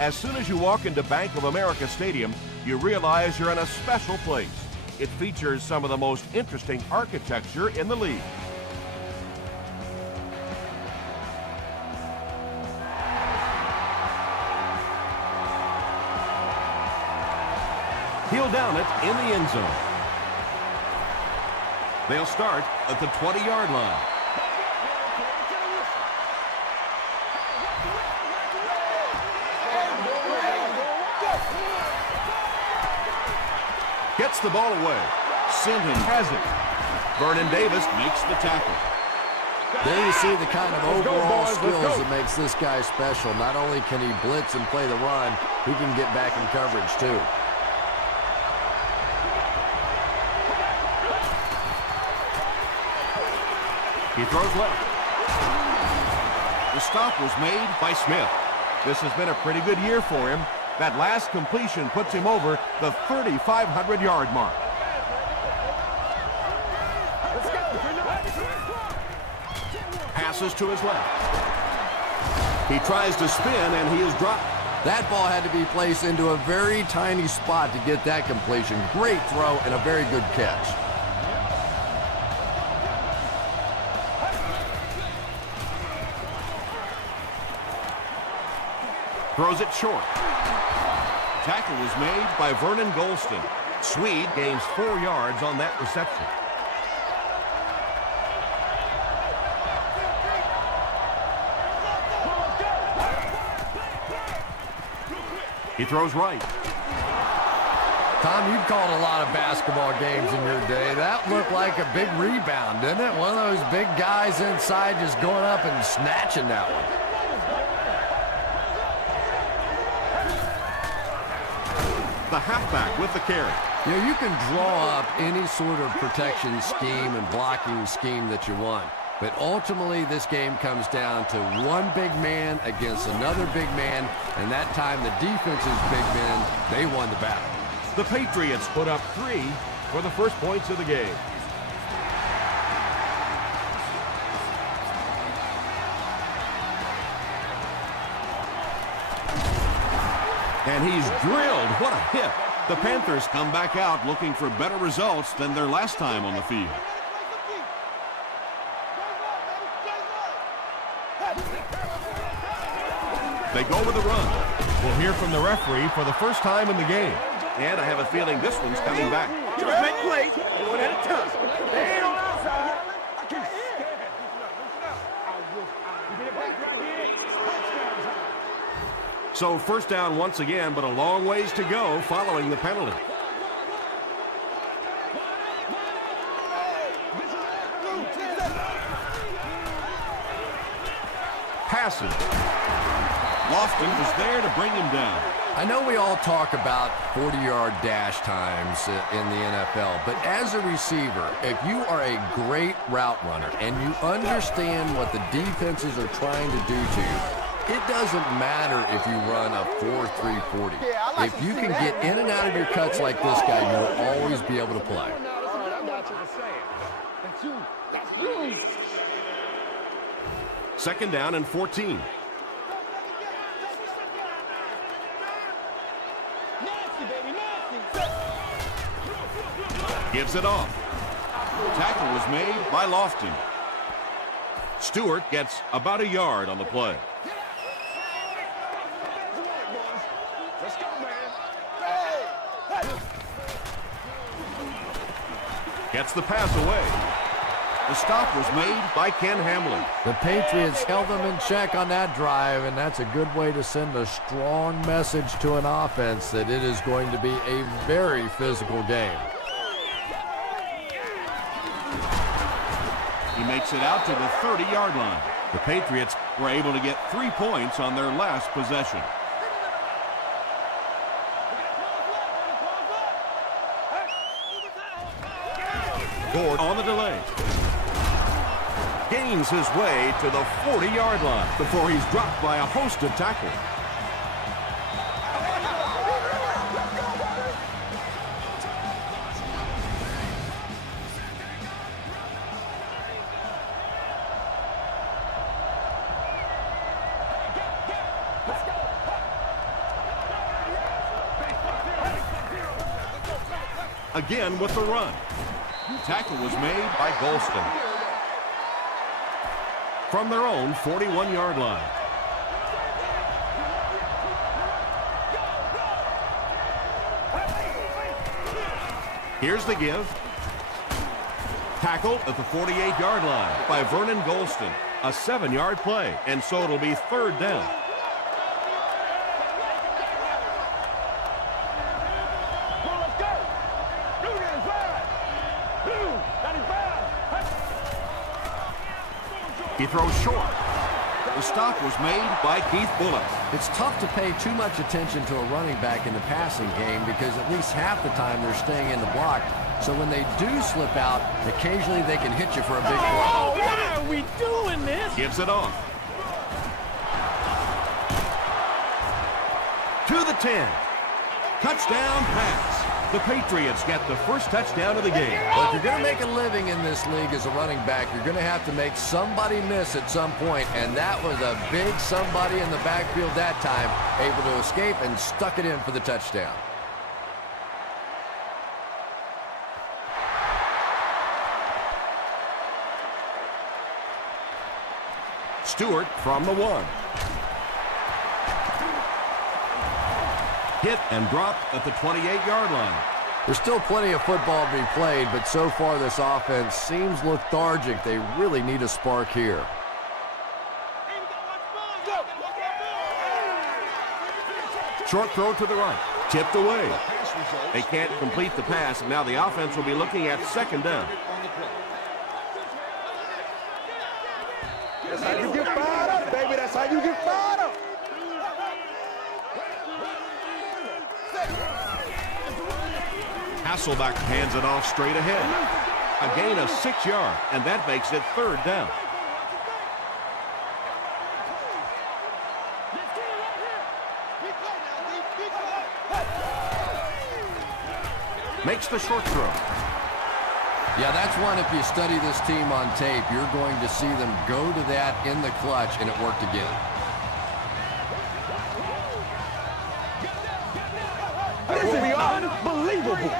As soon as you walk into Bank of America Stadium, you realize you're in a special place. It features some of the most interesting architecture in the league. He'll down it in the end zone. They'll start at the 20-yard line. Gets the ball away. Sinton has it. Vernon Davis makes the tackle. There you see the kind of overall skills that makes this guy special. Not only can he blitz and play the run, he can get back in coverage too. He throws left. The stop was made by Smith. This has been a pretty good year for him. That last completion puts him over the 3,500-yard mark. Passes to his left. He tries to spin, and he is dropped. That ball had to be placed into a very tiny spot to get that completion. Great throw and a very good catch. Throws it short. Tackle was made by Vernon Golston. Swede gains 4 yards on that reception. He throws right. Tom, you've called a lot of basketball games in your day. That looked like a big rebound, didn't it? One of those big guys inside just going up and snatching that one. The halfback with the carry. You know, you can draw up any sort of protection scheme and blocking scheme that you want. But ultimately, this game comes down to one big man against another big man. And that time, the defense's big men, they won the battle. The Patriots put up 3 for the first points of the game. And he's drilled. What a hit. The Panthers come back out looking for better results than their last time on the field. They go with the run. We'll hear from the referee for the first time in the game. And I have a feeling this one's coming back. Just make plays, one at a time. They ain't on outside. I can't hear. So first down once again, but a long ways to go following the penalty. Passes. Lofton was there to bring him down. I know we all talk about 40-yard dash times in the NFL, but as a receiver, if you are a great route runner and you understand what the defenses are trying to do to you, it doesn't matter if you run a 4.3 40. If you can get in and out of your cuts like this guy, you will always be able to play. Second down and 14. Gives it off. Tackle was made by Lofton. Stewart gets about a yard on the play. Gets the pass away. The stop was made by Ken Hamlin. The Patriots held them in check on that drive, and that's a good way to send a strong message to an offense that it is going to be a very physical game. He makes it out to the 30-yard line. The Patriots were able to get 3 points on their last possession. Gord on the delay. Gains his way to the 40-yard line before he's dropped by a host of tackles. Again with the run. Tackle was made by Golston. From their own 41-yard line. Here's the give. Tackled at the 48-yard line by Vernon Golston. A 7-yard play, and so it'll be third down. He throws short. The stop was made by Keith Bulluck. It's tough to pay too much attention to a running back in the passing game because at least half the time they're staying in the block. So when they do slip out, occasionally they can hit you for a big play. Oh, why are we doing this? Gives it off. To the 10. Touchdown pass. The Patriots get the first touchdown of the game. But if you're going to make a living in this league as a running back, you're going to have to make somebody miss at some point, and that was a big somebody in the backfield that time, able to escape and stuck it in for the touchdown. Stewart from the 1. Hit and dropped at the 28-yard line. There's still plenty of football to be played, but so far this offense seems lethargic. They really need a spark here. Short throw to the right. Tipped away. They can't complete the pass, and now the offense will be looking at second down. That's how you get fired up, baby. That's how you get fired up. Hasselbeck hands it off straight ahead. A gain of 6 yards, and that makes it third down. Makes the short throw. Yeah, that's one, if you study this team on tape, you're going to see them go to that in the clutch, and it worked again. This is unbelievable.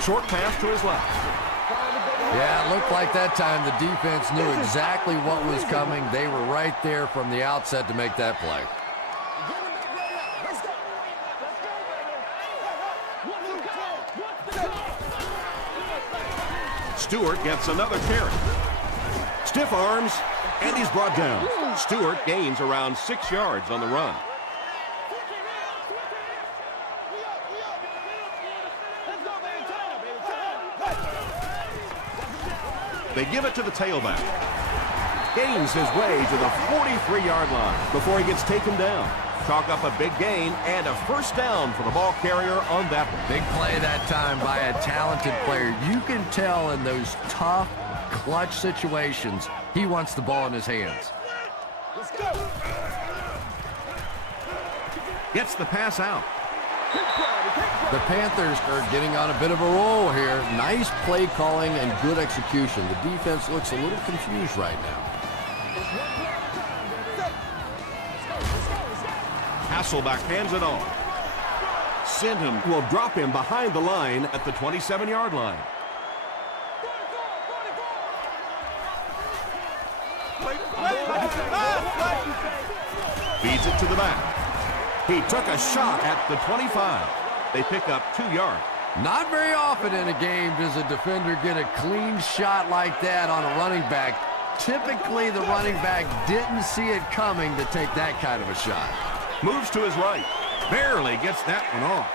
Short pass to his left. Yeah, it looked like that time the defense knew exactly what was coming. They were right there from the outset to make that play. Stewart gets another carry. Stiff arms, and he's brought down. Stewart gains around 6 yards on the run. They give it to the tailback. Gains his way to the 43-yard line before he gets taken down. Chalk up a big gain and a first down for the ball carrier on that one. Big play that time by a talented player. You can tell in those tough, clutch situations, he wants the ball in his hands. Let's go. Gets the pass out. The Panthers are getting on a bit of a roll here. Nice play calling and good execution. The defense looks a little confused right now. Hasselbeck hands it off. Sindham will drop him behind the line at the 27-yard line. Feeds it to the back. He took a shot at the 25. They pick up 2 yards. Not very often in a game does a defender get a clean shot like that on a running back. Typically, the running back didn't see it coming to take that kind of a shot. Moves to his right. Barely gets that one off.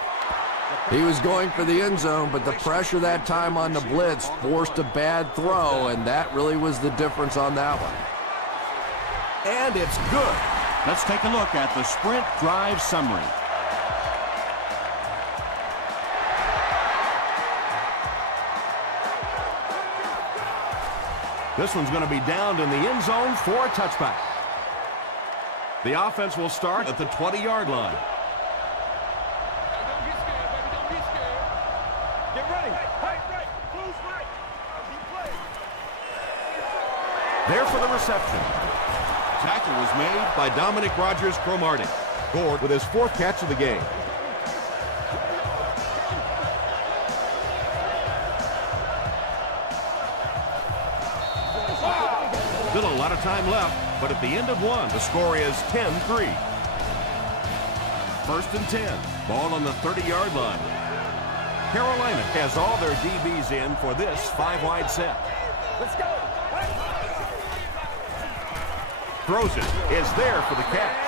He was going for the end zone, but the pressure that time on the blitz forced a bad throw, and that really was the difference on that one. And it's good. Let's take a look at the sprint drive summary. This one's going to be downed in the end zone for a touchback. The offense will start at the 20-yard line. Don't get scared, baby. Don't be scared. Get ready. Right. Close right. Keep playing. There for the reception. Tackle was made by Dominic Rogers-Cromartie. Gord with his 4th catch of the game. Still a lot of time left, but at the end of one, the score is 10-3. 1st and 10. Ball on the 30-yard line. Carolina has all their DBs in for this 5-wide set. Let's go. Throws it. Is there for the catch.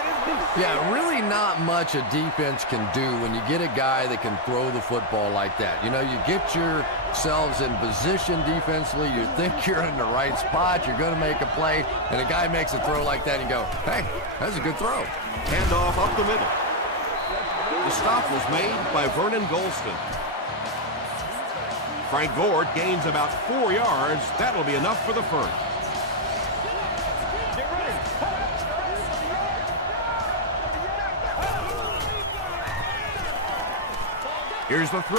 Yeah, really not much a defense can do when you get a guy that can throw the football like that. You know, you get yourselves in position defensively, you think you're in the right spot, you're going to make a play, and a guy makes a throw like that and you go, hey, that's a good throw. Handoff up the middle. The stop was made by Vernon Golston. Frank Gord gains about 4 yards. That will be enough for the first. Here's the throw.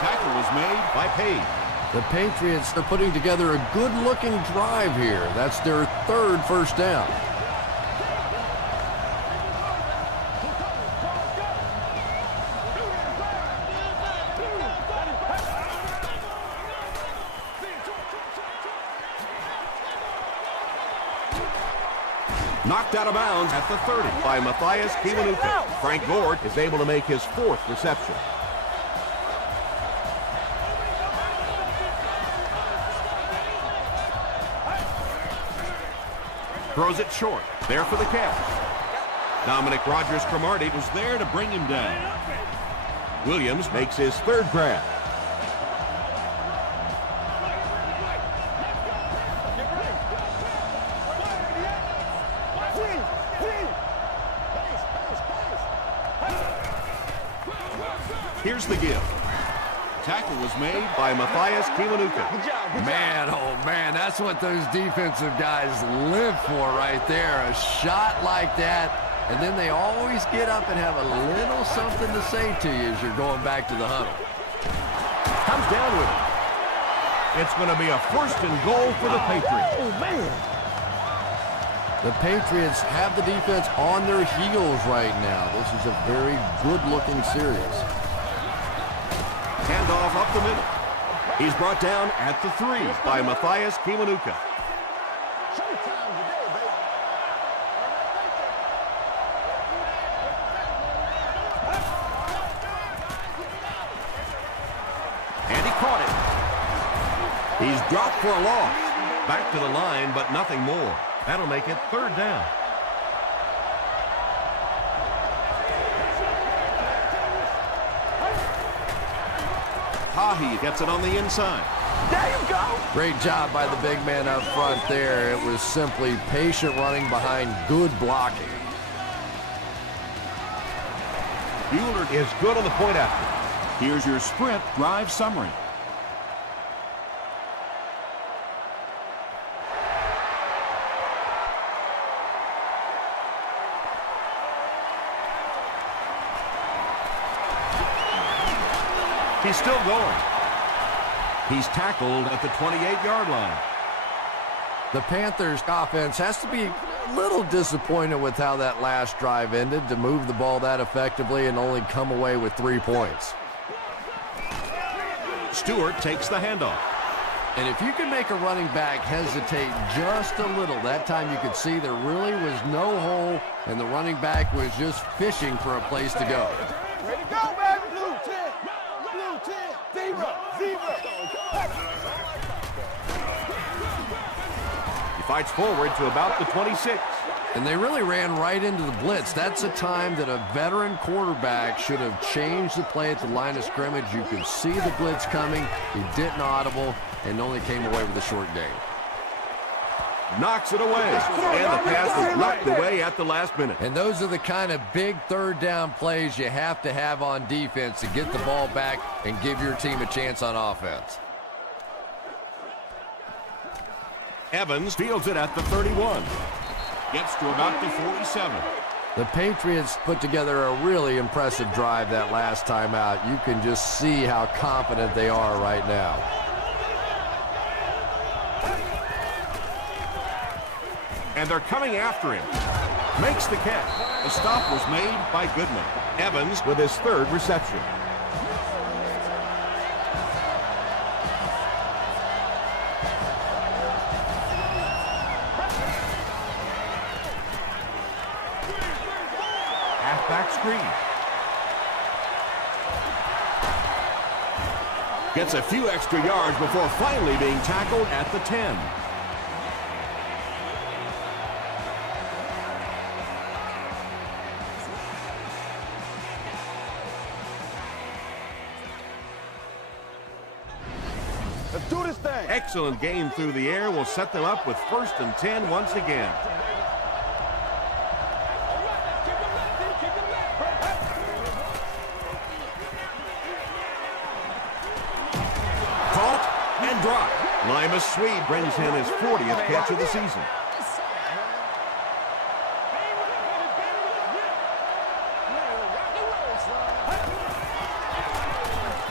Tackle was made by Page. The Patriots are putting together a good-looking drive here. That's their 3rd first down. Knocked out of bounds at the 30 by Matthias Kiwanuka. Frank Gord is able to make his 4th reception. Throws it short. There for the catch. Dominic Rodgers-Cromartie was there to bring him down. Williams makes his 3rd grab. Here's the give. Tackle was made by Matthias Kiwanuka. Man, oh man, that's what those defensive guys live for right there. A shot like that, and then they always get up and have a little something to say to you as you're going back to the huddle. Comes down with it. It's going to be a 1st and goal for the Patriots. Oh, man. The Patriots have the defense on their heels right now. This is a very good-looking series. Handoff up the middle. He's brought down at the 3 by Matthias Kiwanuka. And he caught it. He's dropped for a loss. Back to the line, but nothing more. That'll make it 3rd down. Tahi gets it on the inside. There you go. Great job by the big man up front there. It was simply patient running behind good blocking. Bueller is good on the point after. Here's your sprint drive summary. He's still going. He's tackled at the 28-yard line. The Panthers offense has to be a little disappointed with how that last drive ended to move the ball that effectively and only come away with 3 points. Stewart takes the handoff. And if you can make a running back hesitate just a little, that time you could see there really was no hole and the running back was just fishing for a place to go. Ready to go, baby. Blue 10. Blue 10. Zebra. Zebra. He fights forward to about the 26. And they really ran right into the blitz. That's a time that a veteran quarterback should have changed the play at the line of scrimmage. You could see the blitz coming. He didn't audible and only came away with a short gain. Knocks it away. And the pass was knocked away at the last minute. And those are the kind of big third down plays you have to have on defense to get the ball back and give your team a chance on offense. Evans fields it at the 31. Gets to about the 47. The Patriots put together a really impressive drive that last time out. You can just see how confident they are right now. And they're coming after him. Makes the catch. The stop was made by Goodman. Evans with his third reception. Halfback screen. Gets a few extra yards before finally being tackled at the 10. Let's do this thing. Excellent game through the air will set them up with 1st and 10 once again. Caught and dropped. Limas Swede brings in his 40th catch of the season.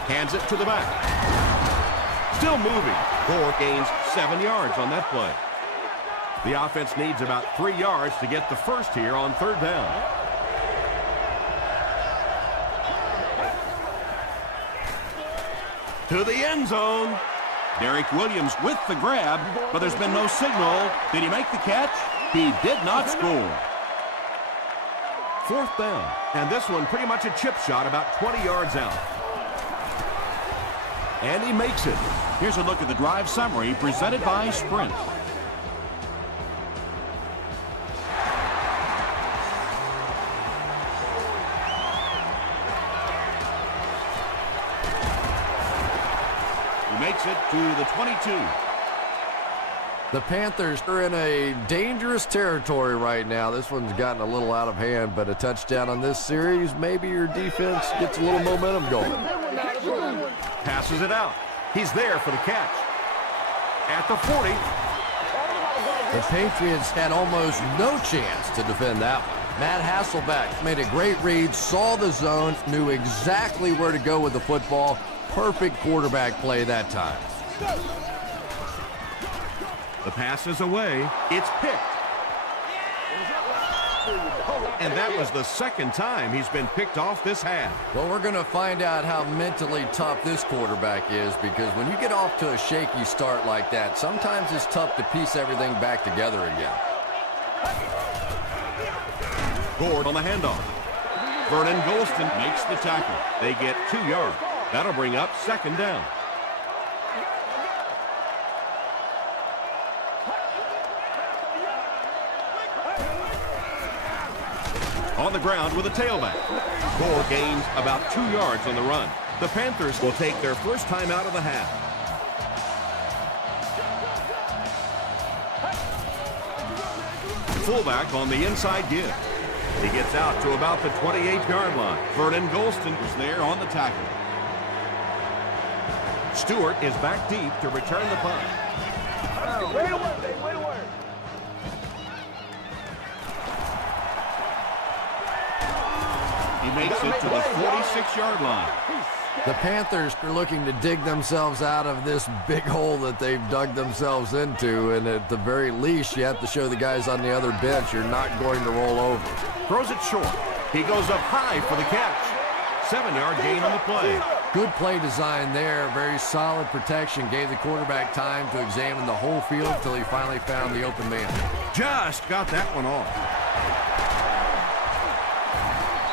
Hands it to the back. Still moving. Gore gains 7 yards on that play. The offense needs about 3 yards to get the first here on 3rd down. To the end zone. Derek Williams with the grab, but there's been no signal. Did he make the catch? He did not score. 4th down, and this one pretty much a chip shot about 20 yards out. And he makes it. Here's a look at the drive summary presented by Sprint. He makes it to the 22. The Panthers are in a dangerous territory right now. This one's gotten a little out of hand, but a touchdown on this series, maybe your defense gets a little momentum going. Passes it out. He's there for the catch. At the 40. The Patriots had almost no chance to defend that one. Matt Hasselbeck made a great read, saw the zone, knew exactly where to go with the football. Perfect quarterback play that time. The pass is away. It's picked. And that was the 2nd time he's been picked off this half. Well, we're going to find out how mentally tough this quarterback is, because when you get off to a shaky start like that, sometimes it's tough to piece everything back together again. Gord on the handoff. Vernon Golston makes the tackle. They get 2 yards. That'll bring up 2nd down. On the ground with a tailback. Gore gains about 2 yards on the run. The Panthers will take their first time out of the half. Fullback on the inside give. He gets out to about the 28-yard line. Vernon Golston is there on the tackle. Stewart is back deep to return the punt. Way to work, Dave. Way to work. He makes it to the 46-yard line. The Panthers are looking to dig themselves out of this big hole that they've dug themselves into, and at the very least, you have to show the guys on the other bench you're not going to roll over. Throws it short. He goes up high for the catch. 7-yard gain on the play. Good play design there. Very solid protection. Gave the quarterback time to examine the whole field until he finally found the open man. Just got that one off.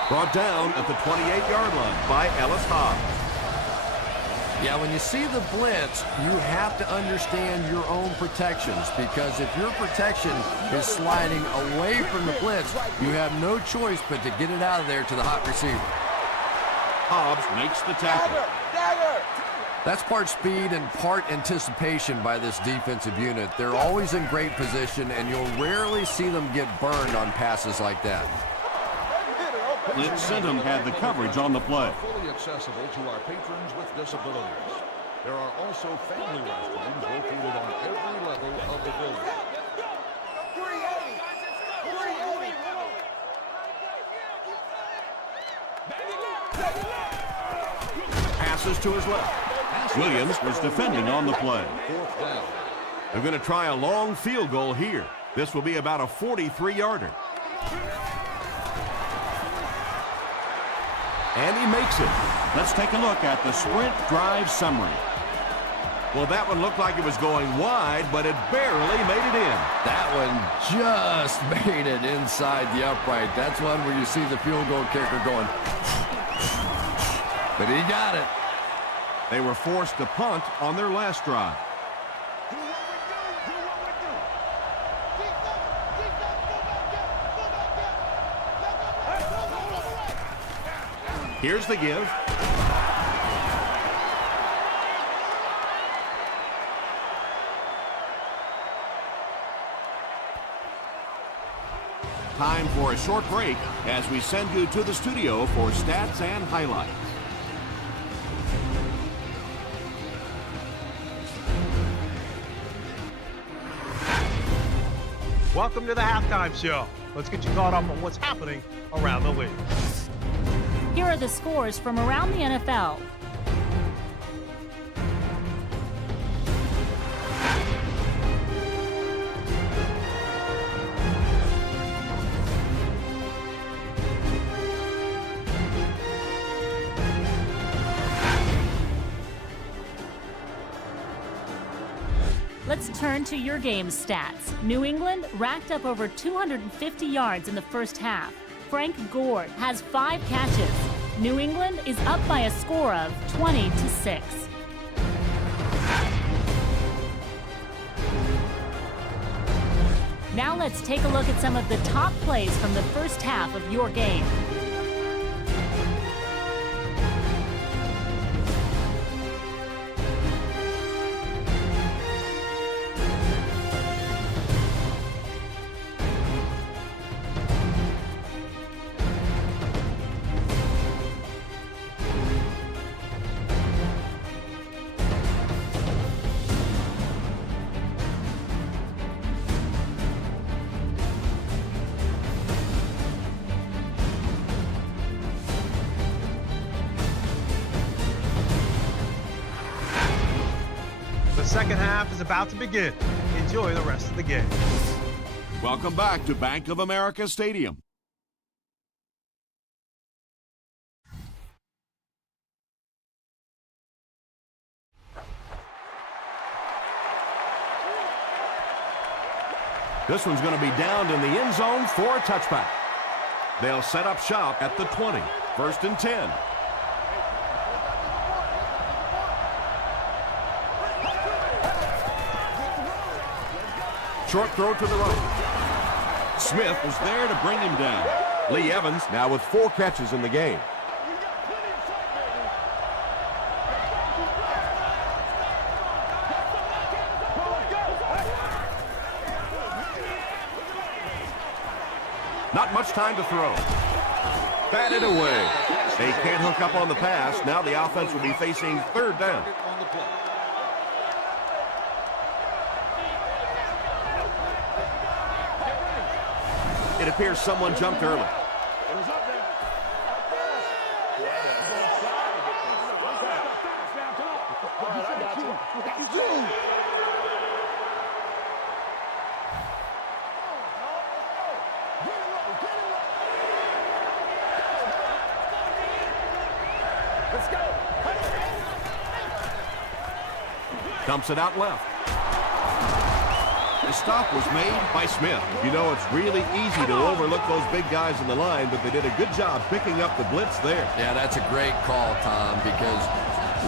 Brought down at the 28-yard line by Ellis Hobbs. Yeah, when you see the blitz, you have to understand your own protections, because if your protection is sliding away from the blitz, you have no choice but to get it out of there to the hot receiver. Hobbs makes the tackle. That's part speed and part anticipation by this defensive unit. They're always in great position, and you'll rarely see them get burned on passes like that. Clint Singham had the coverage on the play. Fully accessible to our patrons with disabilities. There are also family restrooms located on every level of the building. Passes to his left. Williams was defending on the play. 4th down. They're going to try a long field goal here. This will be about a 43-yarder. And he makes it. Let's take a look at the sprint drive summary. Well, that one looked like it was going wide, but it barely made it in. That one just made it inside the upright. That's one where you see the field goal kicker going. But he got it. They were forced to punt on their last drive. Here's the give. Time for a short break as we send you to the studio for stats and highlights. Welcome to the halftime show. Let's get you caught up on what's happening around the league. Here are the scores from around the NFL. Let's turn to your game's stats. New England racked up over 250 yards in the first half. Frank Gore has 5 catches. New England is up by a score of 20-6. Now let's take a look at some of the top plays from the first half of your game. The second half is about to begin. Enjoy the rest of the game. Welcome back to Bank of America Stadium. This one's going to be downed in the end zone for a touchback. They'll set up shop at the 20. 1st and 10. Short throw to the right. Smith was there to bring him down. Lee Evans now with 4 catches in the game. Not much time to throw. Batted away. They can't hook up on the pass. Now the offense will be facing 3rd down. It appears someone jumped early. Dumps it out left. The stop was made by Smith. You know, it's really easy to overlook those big guys in the line, but they did a good job picking up the blitz there. Yeah, that's a great call, Tom, because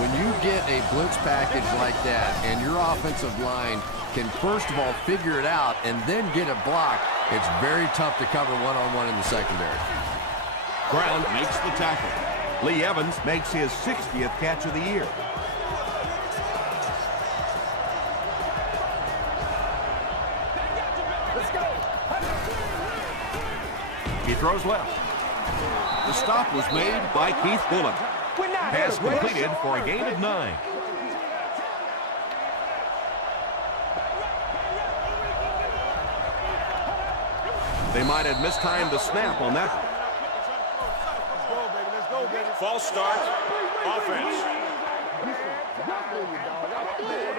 when you get a blitz package like that and your offensive line can first of all figure it out and then get a block, it's very tough to cover one-on-one in the secondary. Brown makes the tackle. Lee Evans makes his 60th catch of the year. He throws left. The stop was made by Keith Bullock. Pass completed for a gain of 9. They might have mistimed the snap on that. False start. Offense.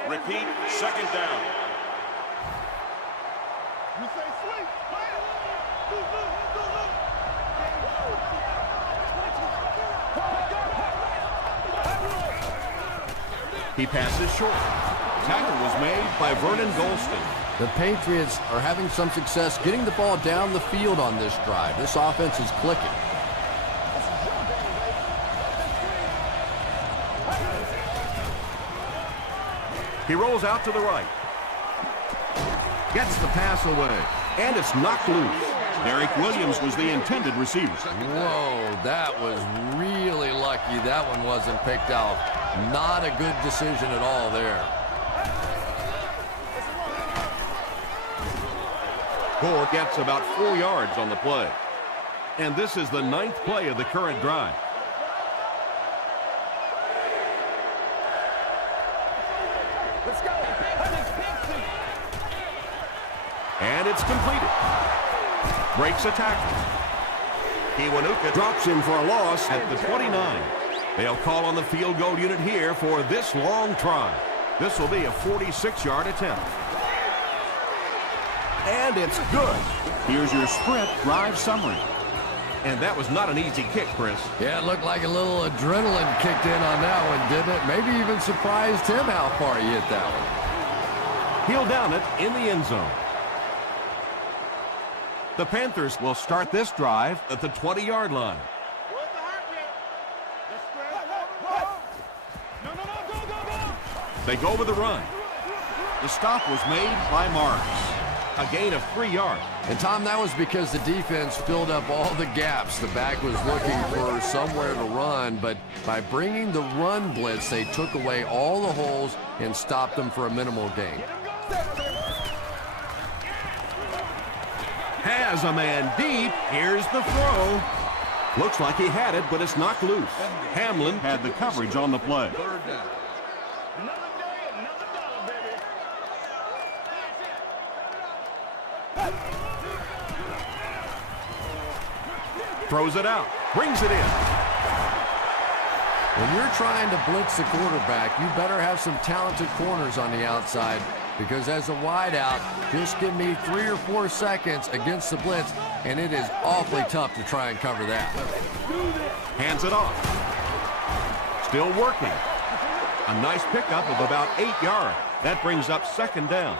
Repeat. 2nd down. You say sleep. He passes short. Tackle was made by Vernon Golston. The Patriots are having some success getting the ball down the field on this drive. This offense is clicking. He rolls out to the right. Gets the pass away. And it's knocked loose. Derek Williams was the intended receiver. Whoa, that was really lucky that one wasn't picked off. Not a good decision at all there. Gore gets about 4 yards on the play. And this is the 9th play of the current drive. Let's go. And it's completed. Breaks a tackle. Kiwanuka drops him for a loss at the 29. They'll call on the field goal unit here for this long try. This will be a 46-yard attempt. And it's good. Here's your sprint drive summary. And that was not an easy kick, Chris. Yeah, it looked like a little adrenaline kicked in on that one, didn't it? Maybe even surprised him how far he hit that one. He'll down it in the end zone. The Panthers will start this drive at the 20-yard line. They go with the run. The stop was made by Marks. A gain of 3 yards. And, Tom, that was because the defense filled up all the gaps. The back was looking for somewhere to run, but by bringing the run blitz, they took away all the holes and stopped them for a minimal gain. Has a man deep. Here's the throw. Looks like he had it, but it's knocked loose. Hamlin had the coverage on the play. Third down. Another day, another dollar, baby. Throws it out. Brings it in. When you're trying to blitz the quarterback, you better have some talented corners on the outside, because as a wideout, just give me 3 or 4 seconds against the blitz, and it is awfully tough to try and cover that. Hands it off. Still working. A nice pickup of about 8 yards. That brings up second down.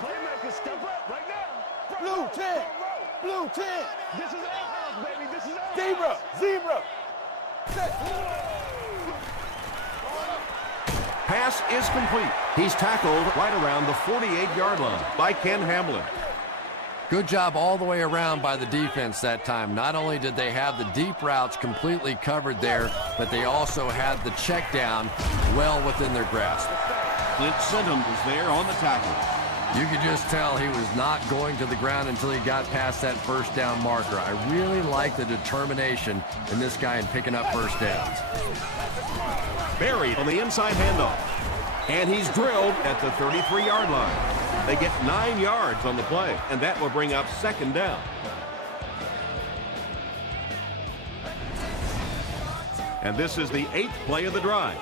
Playmaker, step up right now. Blue 10. Blue 10. This is our house, baby. This is our Zebra. house. Zebra. Pass is complete. He's tackled right around the 48-yard line by Ken Hamlin. Good job all the way around by the defense that time. Not only did they have the deep routes completely covered there, but they also had the check down well within their grasp. Clint Sidham was there on the tackle. You could just tell he was not going to the ground until he got past that first down marker. I really like the determination in this guy in picking up first downs. Buried on the inside handoff. And he's drilled at the 33-yard line. They get 9 yards on the play, and that will bring up second down. And this is the 8th play of the drive.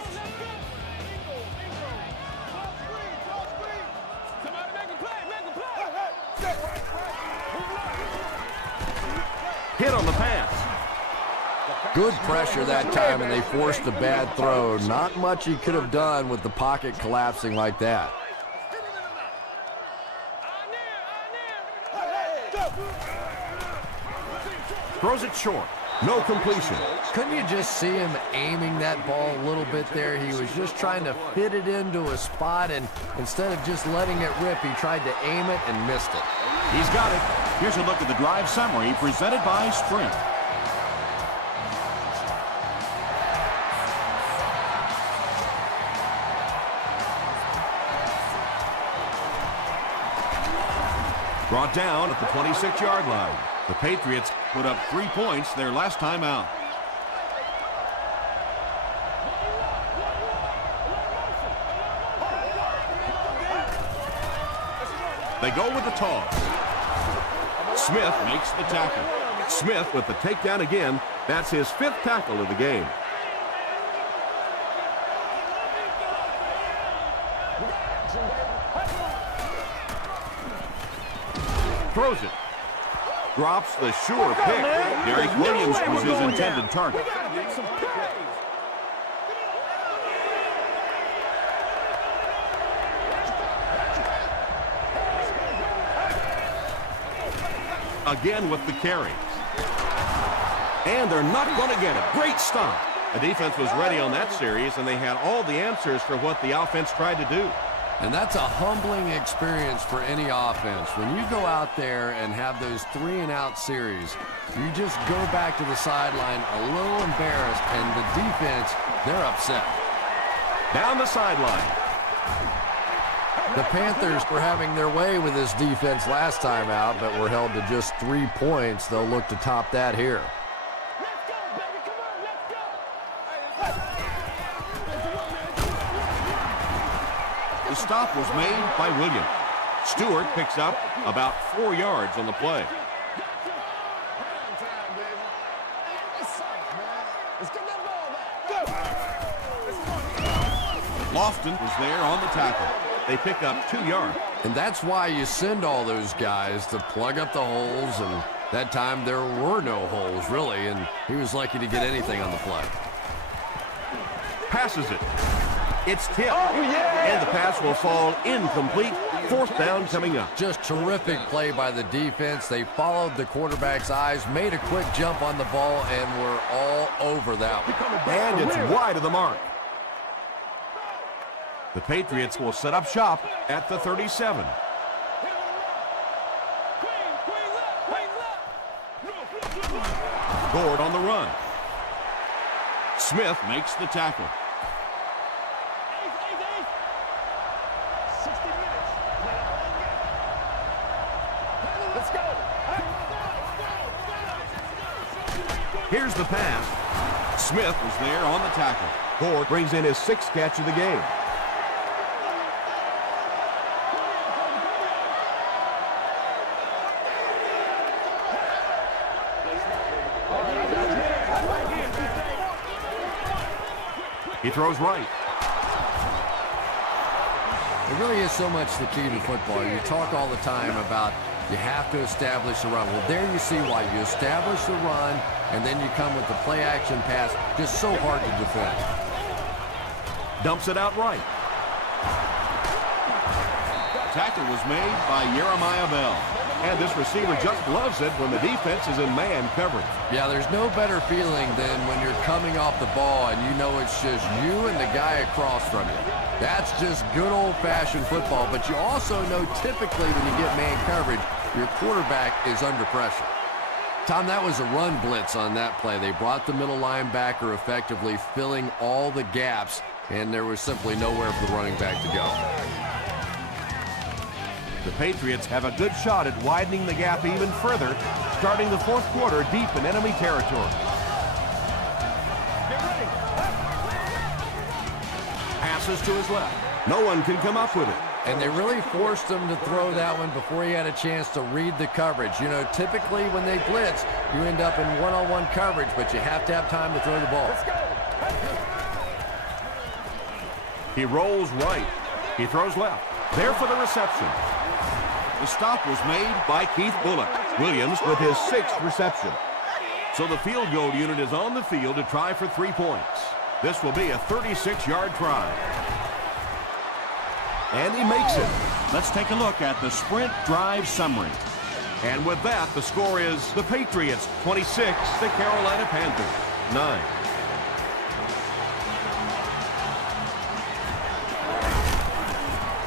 Somebody make a play, make a play. Hit on the pass. Good pressure that time, and they forced a bad throw. Not much he could have done with the pocket collapsing like that. Throws it short. No completion. Couldn't you just see him aiming that ball a little bit there? He was just trying to fit it into a spot, and instead of just letting it rip, he tried to aim it and missed it. He's got it. Here's a look at the drive summary presented by Sprint. Brought down at the 26-yard line. The Patriots put up 3 points their last time out. They go with the toss. Smith makes the tackle. Smith with the takedown again. That's his 5th tackle of the game. Throws it. Drops the sure pick. Derek Williams was his intended target. Again with the carry. And they're not going to get it. Great stop. The defense was ready on that series, and they had all the answers for what the offense tried to do. And that's a humbling experience for any offense. When you go out there and have those 3-and-out series, you just go back to the sideline a little embarrassed, and the defense, they're upset. Down the sideline. The Panthers were having their way with this defense last time out, but were held to just 3 points. They'll look to top that here. The stop was made by Williams. Stewart picks up about 4 yards on the play. Lofton was there on the tackle. They pick up 2 yards. And that's why you send all those guys to plug up the holes, and that time there were no holes, really, and he was lucky to get anything on the play. Passes it. It's tipped. And the pass will fall incomplete. 4th down coming up. Just terrific play by the defense. They followed the quarterback's eyes, made a quick jump on the ball, and were all over that one. And it's wide of the mark. The Patriots will set up shop at the 37. Gord on the run. Smith makes the tackle. Here's the pass. Smith was there on the tackle. Gord brings in his 6th catch of the game. He throws right. It really is so much the key to football. You talk all the time about you have to establish the run. Well, there you see why. You establish the run, and then you come with the play-action pass. Just so hard to defend. Dumps it out right. Tackle was made by Jeremiah Bell. And this receiver just loves it when the defense is in man coverage. Yeah, there's no better feeling than when you're coming off the ball and you know it's just you and the guy across from you. That's just good old-fashioned football, but you also know typically when you get man coverage, your quarterback is under pressure. Tom, that was a run blitz on that play. They brought the middle linebacker effectively, filling all the gaps, and there was simply nowhere for the running back to go. The Patriots have a good shot at widening the gap even further, starting the 4th quarter deep in enemy territory. Passes to his left. No one can come up with it. And they really forced him to throw that one before he had a chance to read the coverage. You know, typically when they blitz, you end up in one-on-one coverage, but you have to have time to throw the ball. He rolls right. He throws left. There for the reception. The stop was made by Keith Bullock. Williams with his 6th reception. So the field goal unit is on the field to try for 3 points. This will be a 36-yard try. And he makes it. Let's take a look at the sprint drive summary. And with that, the score is the Patriots 26, the Carolina Panthers 9.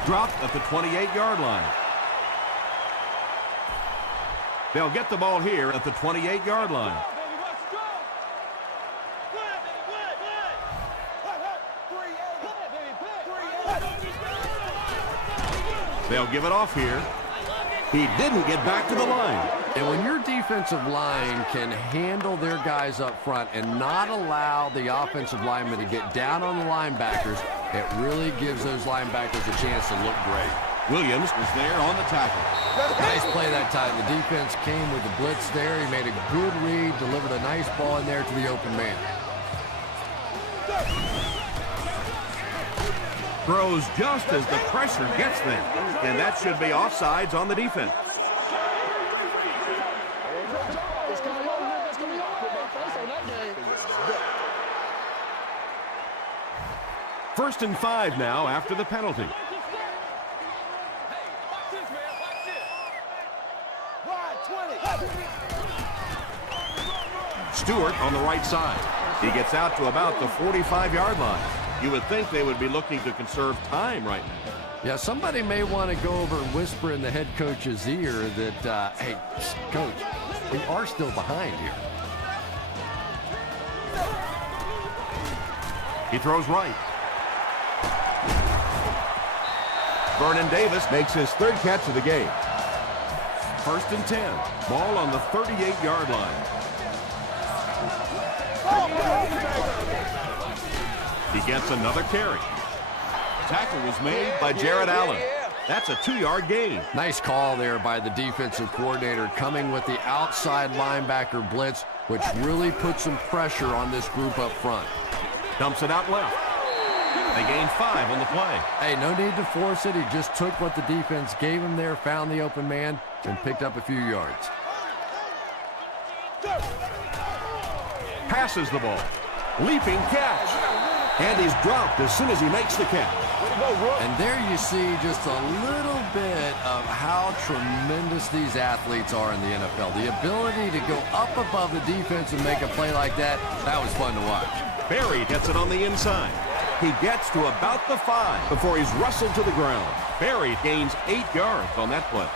Dropped at the 28-yard line. They'll get the ball here at the 28-yard line. They'll give it off here. He didn't get back to the line. And when your defensive line can handle their guys up front and not allow the offensive linemen to get down on the linebackers, it really gives those linebackers a chance to look great. Williams was there on the tackle. Nice play that time. The defense came with the blitz there. He made a good read, delivered a nice ball in there to the open man. Throws just as the pressure gets them. And that should be offsides on the defense. First and 5 now after the penalty. Wide 20. Stewart on the right side. He gets out to about the 45-yard line. You would think they would be looking to conserve time right now. Yeah, somebody may want to go over and whisper in the head coach's ear that, hey, coach, we are still behind here. He throws right. Vernon Davis makes his third catch of the game. First and 10. Ball on the 38-yard line. He gets another carry. Tackle was made by Jared Allen. That's a 2-yard gain. Nice call there by the defensive coordinator, coming with the outside linebacker blitz, which really puts some pressure on this group up front. Dumps it out left. They gain 5 on the play. Hey, no need to force it. He just took what the defense gave him there, found the open man, and picked up a few yards. Passes the ball. Leaping catch. And he's dropped as soon as he makes the catch. And there you see just a little bit of how tremendous these athletes are in the NFL. The ability to go up above the defense and make a play like that, that was fun to watch. Berry gets it on the inside. He gets to about the 5 before he's wrestled to the ground. Berry gains 8 yards on that play.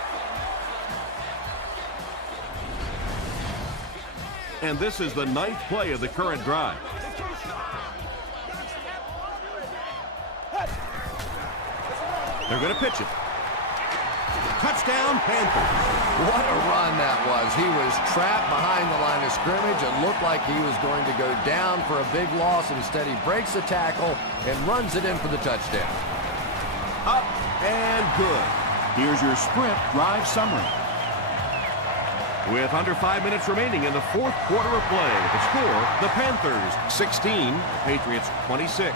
And this is the 9th play of the current drive. They're going to pitch it. Touchdown, Panthers. What a run that was. He was trapped behind the line of scrimmage and looked like he was going to go down for a big loss. Instead, he breaks the tackle and runs it in for the touchdown. Up and good. Here's your sprint drive summary. With under 5 minutes remaining in the 4th quarter of play, the score, the Panthers 16, Patriots 26.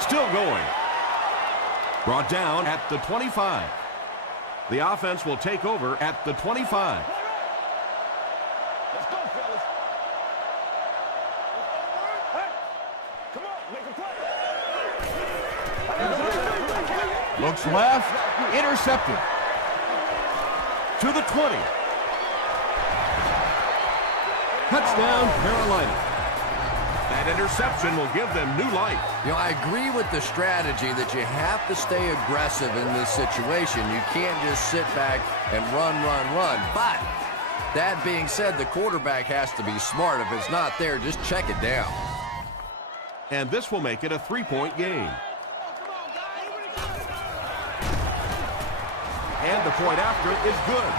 Still going. Brought down at the 25. The offense will take over at the 25. Let's go, fellas. Hey, come on, make a play. Looks left, intercepted. To the 20. Touchdown, Carolina. That interception will give them new life. You know, I agree with the strategy that you have to stay aggressive in this situation. You can't just sit back and run. But that being said, the quarterback has to be smart. If it's not there, just check it down. And this will make it a 3-point game. And the point after it is good.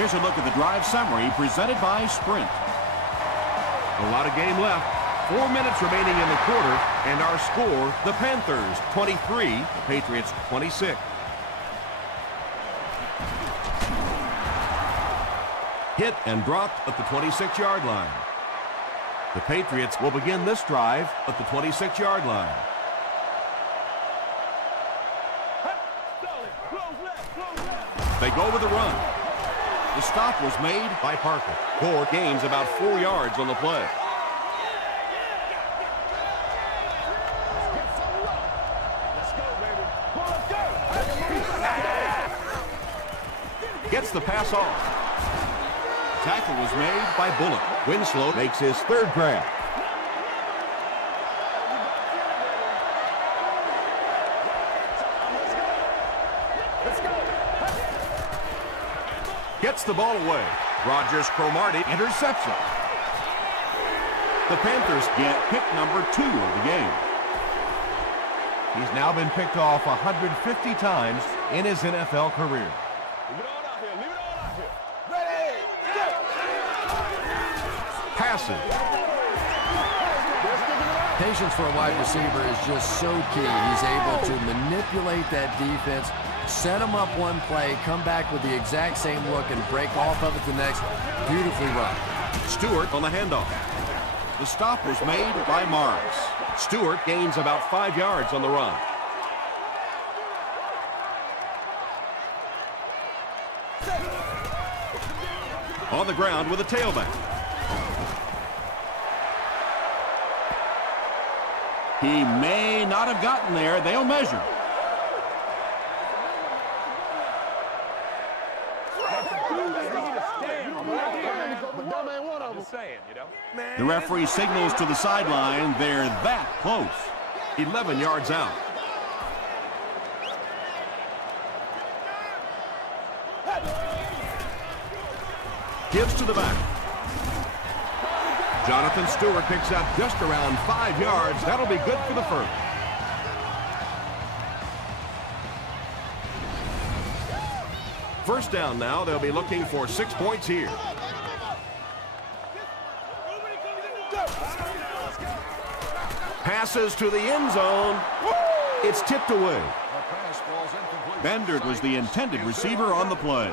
Here's a look at the drive summary presented by Sprint. A lot of game left. 4 minutes remaining in the quarter, and our score, the Panthers 23, the Patriots 26. Hit and dropped at the 26-yard line. The Patriots will begin this drive at the 26-yard line. They go with the run. The stop was made by Parker. Gore gains about 4 yards on the play. Gets the pass off. Tackle was made by Bullock. Winslow makes his 3rd grab. Gets the ball away. Rogers Cromartie interception. The Panthers get pick number 2 of the game. He's now been picked off 150 times in his NFL career. Passes. Patience for a wide receiver is just so key. He's able to manipulate that defense, set them up one play, come back with the exact same look, and break off of it the next. Beautifully run. Stewart on the handoff. The stop was made by Marks. Stewart gains about 5 yards on the run. On the ground with a tailback. He may not have gotten there. They'll measure. The referee signals to the sideline. They're that close. 11 yards out. Gives to the back. Jonathan Stewart picks up just around 5 yards. That'll be good for the first. First down now. They'll be looking for 6 points here. Passes to the end zone. It's tipped away. Bender was the intended receiver on the play.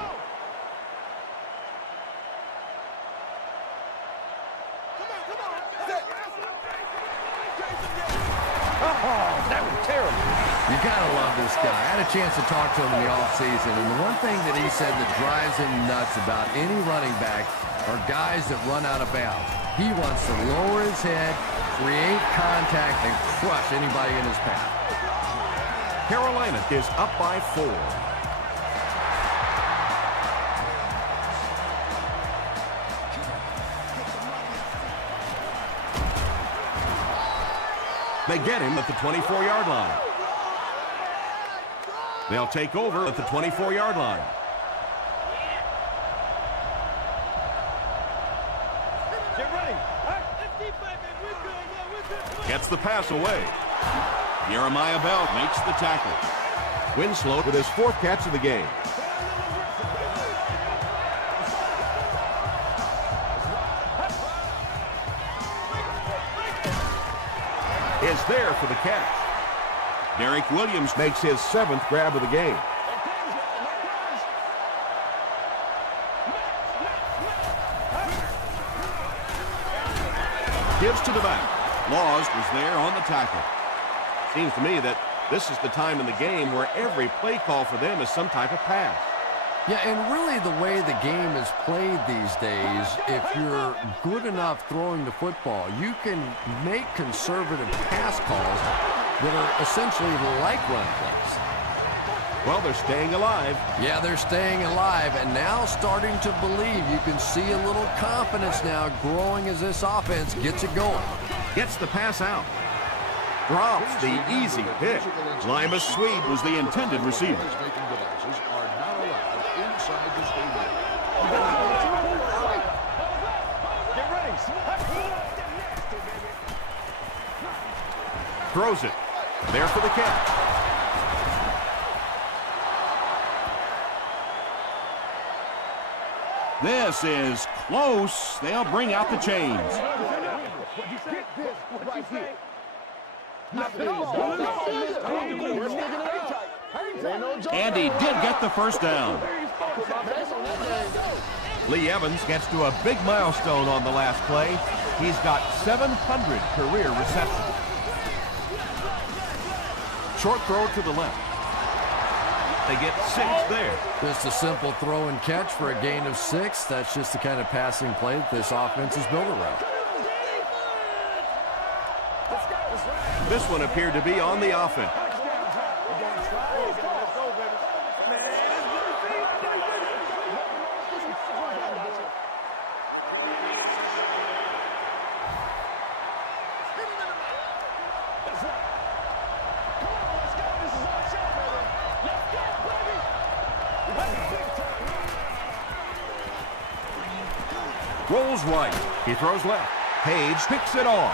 You gotta love this guy. I had a chance to talk to him in the offseason, and the one thing that he said that drives him nuts about any running back are guys that run out of bounds. He wants to lower his head, create contact, and crush anybody in his path. Carolina is up by 4. They get him at the 24-yard line. They'll take over at the 24-yard line. Get ready. Gets the pass away. Jeremiah Bell makes the tackle. Winslow with his 4th catch of the game. Is there for the catch. Derek Williams makes his 7th grab of the game. Gives to the back. Laws was there on the tackle. Seems to me that this is the time in the game where every play call for them is some type of pass. Yeah, and really the way the game is played these days, if you're good enough throwing the football, you can make conservative pass calls that are essentially like run plays. Well, they're staying alive. Yeah, they're staying alive, and now starting to believe. You can see a little confidence now growing as this offense gets it going. Gets the pass out. Drops the easy pick. Lima Swede was the intended receiver. Throws it. There for the catch. This is close. They'll bring out the chains. And he did get the first down. Lee Evans gets to a big milestone on the last play. He's got 700 career receptions. Short throw to the left. They get 6 there. Just a simple throw and catch for a gain of 6. That's just the kind of passing play that this offense is built around. This one appeared to be on the offense. Rolls right. He throws left. Page picks it off.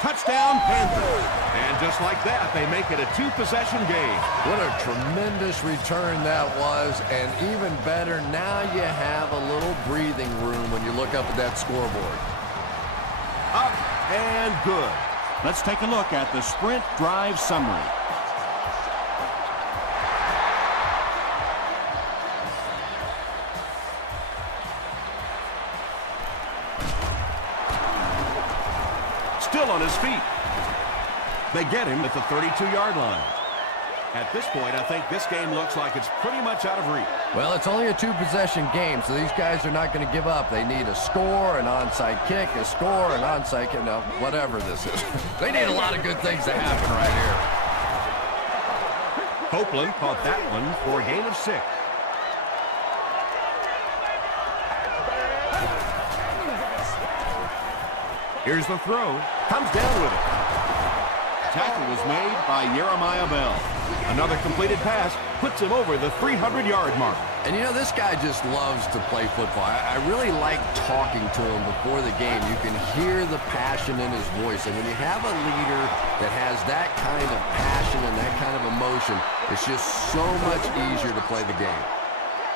Touchdown, Panthers. And just like that, they make it a 2-possession game. What a tremendous return that was, and even better, now you have a little breathing room when you look up at that scoreboard. Up and good. Let's take a look at the sprint drive summary. Still on his feet. They get him at the 32-yard line. At this point, I think this game looks like it's pretty much out of reach. Well, it's only a two-possession game, so these guys are not going to give up. They need a score, an onside kick, a score, an onside kick, no, whatever this is. They need a lot of good things to happen right here. Copeland caught that one for a gain of 6. Here's the throw. Comes down with it. Tackle was made by Jeremiah Bell. Another completed pass puts him over the 300-yard mark. And, you know, this guy just loves to play football. I really like talking to him before the game. You can hear the passion in his voice. And when you have a leader that has that kind of passion and that kind of emotion, it's just so much easier to play the game.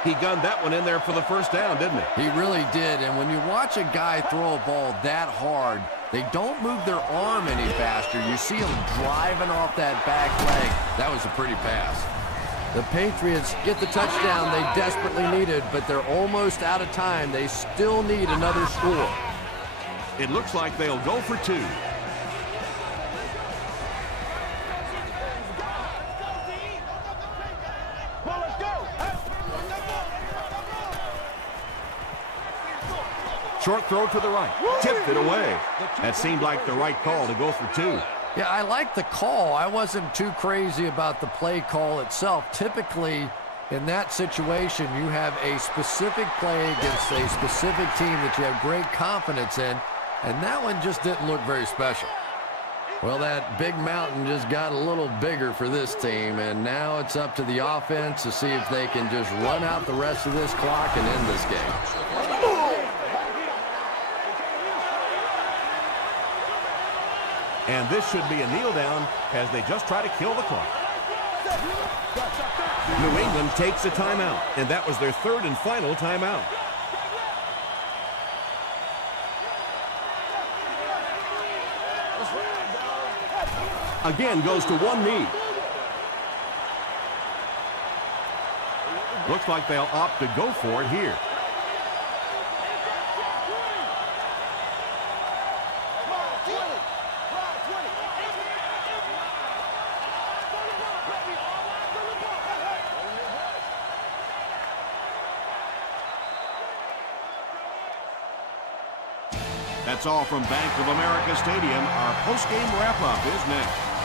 He gunned that one in there for the first down, didn't he? He really did. And when you watch a guy throw a ball that hard, they don't move their arm any faster. You see him driving off that back leg. That was a pretty pass. The Patriots get the touchdown they desperately needed, but they're almost out of time. They still need another score. It looks like they'll go for 2. Short throw to the right. Tipped it away. That seemed like the right call to go for 2. Yeah, I like the call. I wasn't too crazy about the play call itself. Typically, in that situation, you have a specific play against a specific team that you have great confidence in, and that one just didn't look very special. Well, that big mountain just got a little bigger for this team, and now it's up to the offense to see if they can just run out the rest of this clock and end this game. And this should be a kneel down as they just try to kill the clock. New England takes a timeout, and that was their 3rd and final timeout. Again goes to one knee. Looks like they'll opt to go for it here. That's all from Bank of America Stadium. Our post-game wrap-up is next.